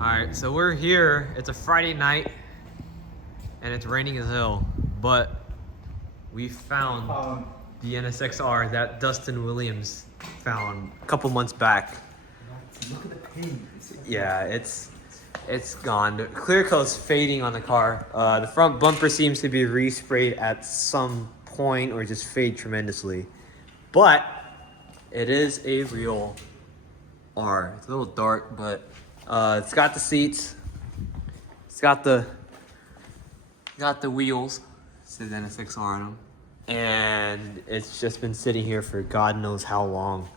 Alright, so we're here. It's a Friday night and it's raining as hell, but we found the NSX-R that Dustin Williams found a couple months back. Look at the paint. Yeah, it's gone. The clear coat's fading on the car. The front bumper seems to be resprayed at some point or just fade tremendously. But it is a real R. It's a little dark, but it's got the seats. It's got the wheels. It says NSX-R on them. And it's just been sitting here for God knows how long.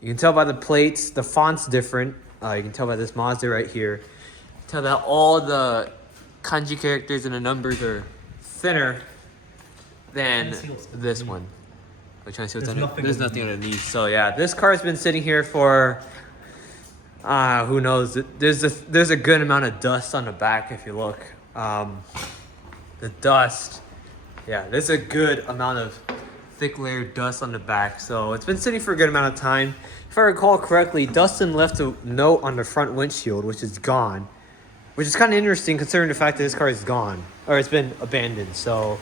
You can tell by the plates, the font's different. You can tell by this Mazda right here. You can tell that all the kanji characters and the numbers are thinner than this one. I'm trying to see what's underneath. There's nothing underneath. So yeah, this car's been sitting here for who knows. There's a good amount of dust on the back if you look. The dust. Yeah, there's a good amount of thick layered dust on the back, so it's been sitting for a good amount of time. If I recall correctly, Dustin left a note on the front windshield, which is gone, which is kind of interesting considering the fact that this car is gone, or it's been abandoned, so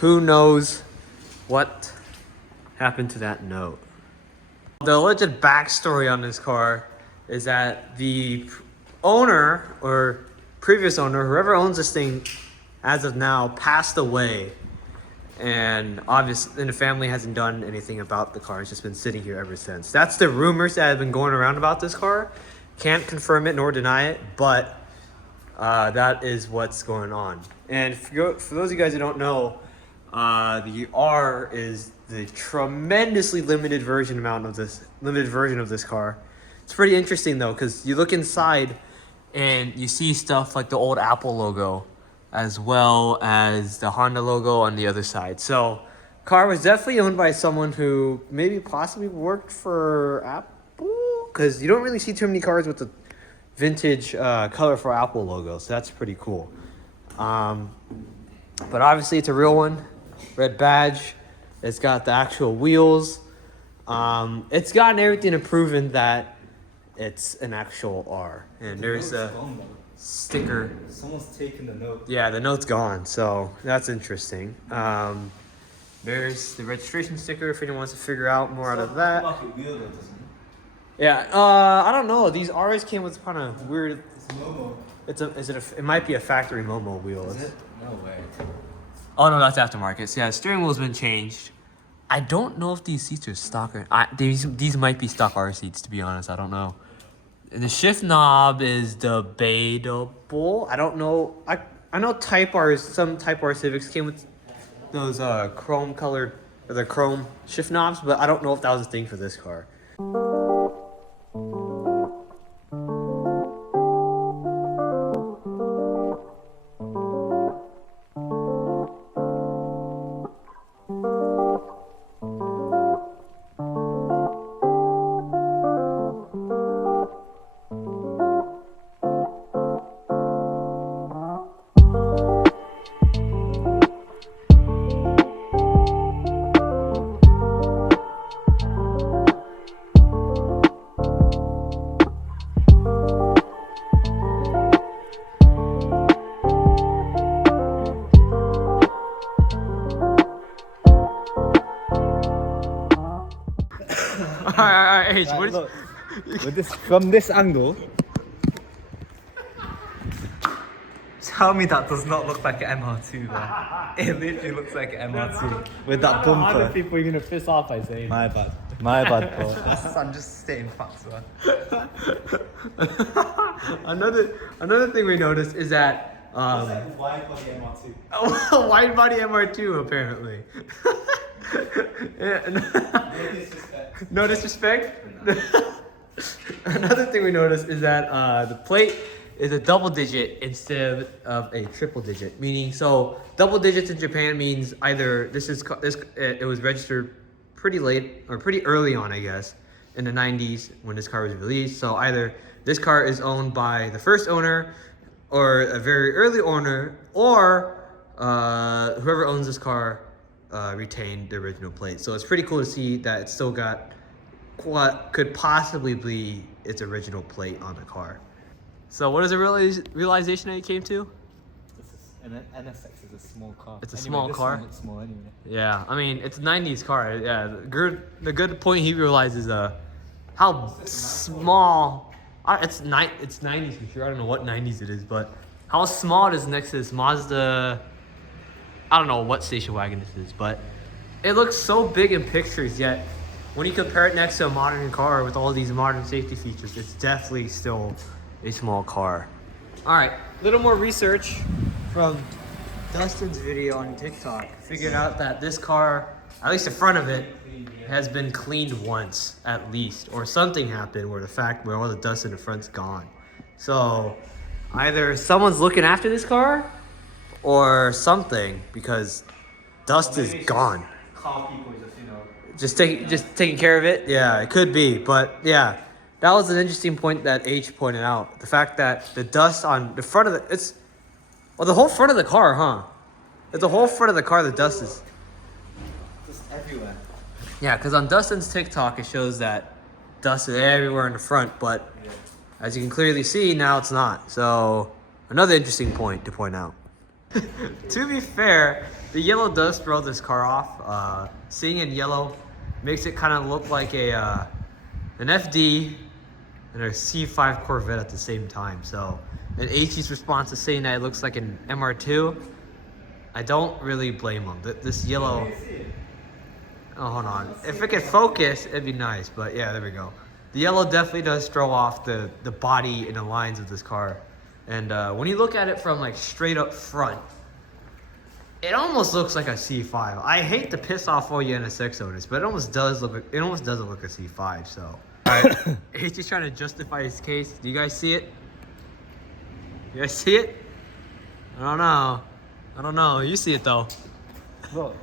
who knows what happened to that note. The alleged backstory on this car is that the owner, or previous owner, whoever owns this thing as of now, passed away. And obviously, the family hasn't done anything about the car. It's just been sitting here ever since. That's the rumors that have been going around about this car. Can't confirm it nor deny it, but that is what's going on. And for those of you guys who don't know, the R is the tremendously limited version of this car. It's pretty interesting though, because you look inside and you see stuff like the old Apple logo, as well as the Honda logo on the other side. So, car was definitely owned by someone who maybe possibly worked for Apple, because you don't really see too many cars with the vintage colorful Apple logo, so that's pretty cool. But obviously it's a real one, red badge. It's got the actual wheels. It's gotten everything and proven that it's an actual R. And there's a sticker. Someone's taken the note. Yeah, the note's gone, so that's interesting. There's the registration sticker if anyone wants to figure out more out of that. Yeah, I don't know. These R's came with kind of weird. It's Momo. It might be a factory Momo wheel. Is it? No way. Oh no, that's aftermarket. So yeah, the steering wheel's been changed. I don't know if these seats are stock or these might be stock R seats, to be honest. I don't know. And the shift knob is debatable. I don't know. I know Type R's, some Type R Civics came with those chrome colored, or the chrome shift knobs, but I don't know if that was a thing for this car. Alright, what is... Look, with this, from this angle, tell me that does not look like an MR2 there. It literally looks like an MR2 with that bumper. Other people are gonna piss off by saying. My bad. My bad, bro. I'm just stating facts, man. Another thing we noticed is that It's like a wide body MR2. a wide body MR2 apparently. No disrespect. Another thing we noticed is that the plate is a double digit instead of a triple digit. Meaning, so double digits in Japan means either it was registered pretty late or pretty early on, I guess, in the 90s when this car was released. So either this car is owned by the first owner, or a very early owner, or whoever owns this car retained the original plate. So it's pretty cool to see that it's still got what could possibly be its original plate on the car. So what is the realization that you came to? An NSX is a small car. It's a small car? It's small anyway. Yeah, I mean, it's a 90s car. Yeah, the good point he realizes how small. It's 90s for sure. I don't know what 90s it is, but how small it is next to this Mazda. I don't know what station wagon this is, but it looks so big in pictures, yet when you compare it next to a modern car with all these modern safety features, it's definitely still a small car. All right, a little more research from Dustin's video on TikTok. Figured out that this car, at least the front of it, has been cleaned once at least, or something happened where all the dust in the front's gone. So either someone's looking after this car or something, because dust is gone. Car people just, Just taking care of it. Yeah, it could be, but yeah, that was an interesting point that H pointed out. The fact that the dust on the front of the whole front of the car, huh? The whole front of the car, the dust is just everywhere. Yeah, because on Dustin's TikTok, it shows that dust is everywhere in the front, but as you can clearly see, now it's not. So, another interesting point to point out. To be fair, the yellow does throw this car off. Seeing in yellow makes it kind of look like an FD and a C5 Corvette at the same time. So, and HE's response is saying that it looks like an MR2. I don't really blame him. This yellow... Oh, hold on. If it could focus, it'd be nice. But yeah, there we go. The yellow definitely does throw off the body and the lines of this car. And when you look at it from like straight up front, it almost looks like a C5. I hate to piss off all you NSX owners, but it almost doesn't look like a C5. So, all right. He's just trying to justify his case. Do you guys see it? You guys see it? I don't know. You see it though. Look.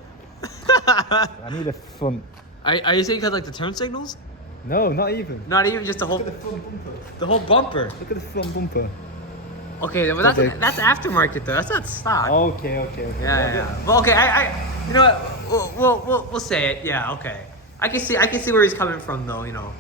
I need a front. Are you saying because like the turn signals? No, not even. Not even just the whole. Look at the front bumper. The whole bumper. Look at the front bumper. Okay, but that's aftermarket though. That's not stock. Okay. Yeah. Well, okay. I you know what? We'll say it. Yeah. Okay. I can see where he's coming from though. You know,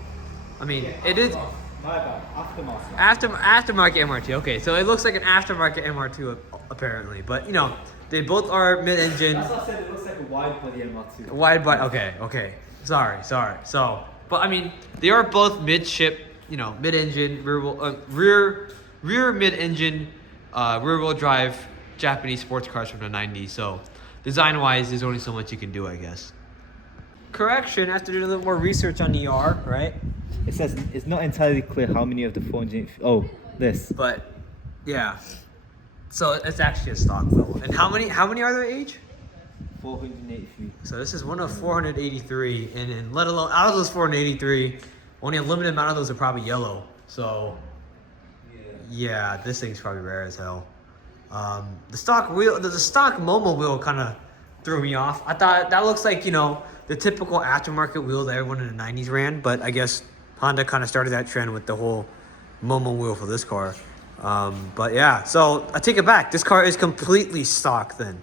I mean, it is My bad. Aftermarket. aftermarket MR2. Okay, so it looks like an aftermarket MR2 apparently, but you know, they both are mid-engine. That's what I said. It looks like a wide body MR2. Wide body. Okay. Sorry. So, but I mean, they are both mid-ship. You know, mid-engine, rear mid-engine, rear-wheel drive Japanese sports cars from the 90s. So, design-wise, there's only so much you can do, I guess. Correction, after doing a little more research on the R, right? It says it's not entirely clear how many of the 400. Oh, this. But, yeah. So it's actually a stock wheel. And how many are there each? 483. So this is one of 483, and let alone out of those 483, only a limited amount of those are probably yellow. So yeah, this thing's probably rare as hell. The stock wheel, the stock Momo wheel kind of threw me off. I thought that looks like, you know, the typical aftermarket wheel that everyone in the 90s ran, but I guess Honda kind of started that trend with the whole Momo wheel for this car. But yeah, so I take it back. This car is completely stock then.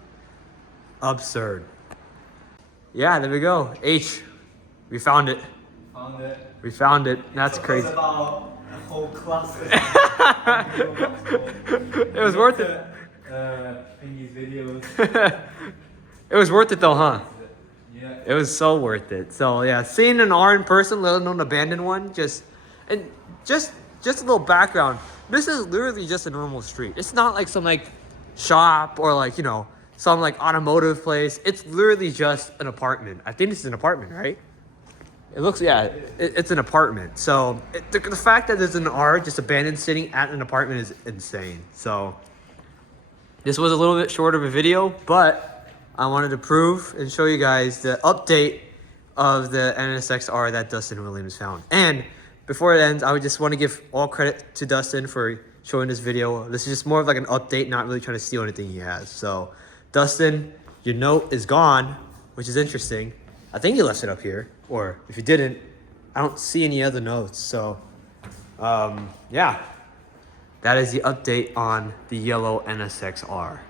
Absurd. Yeah, there we go. H, we found it. Found it. We found it. That's crazy. About a whole class. It was worth it. Thingy's videos. It was worth it though, huh? Yeah. It was so worth it. So yeah, seeing an R in person, let alone an abandoned one, just a little background. This is literally just a normal street. It's not like some like shop or like, you know, some like automotive place. It's literally just an apartment. I think this is an apartment, right? It looks, yeah, it's an apartment. So the fact that there's an R just abandoned sitting at an apartment is insane. So this was a little bit short of a video, but I wanted to prove and show you guys the update of the NSX-R that Dustin Williams found. And before it ends, I would just want to give all credit to Dustin for showing this video. This is just more of like an update, not really trying to steal anything he has. So Dustin, your note is gone, which is interesting. I think you left it up here, or if you didn't, I don't see any other notes. So yeah, that is the update on the yellow NSX-R.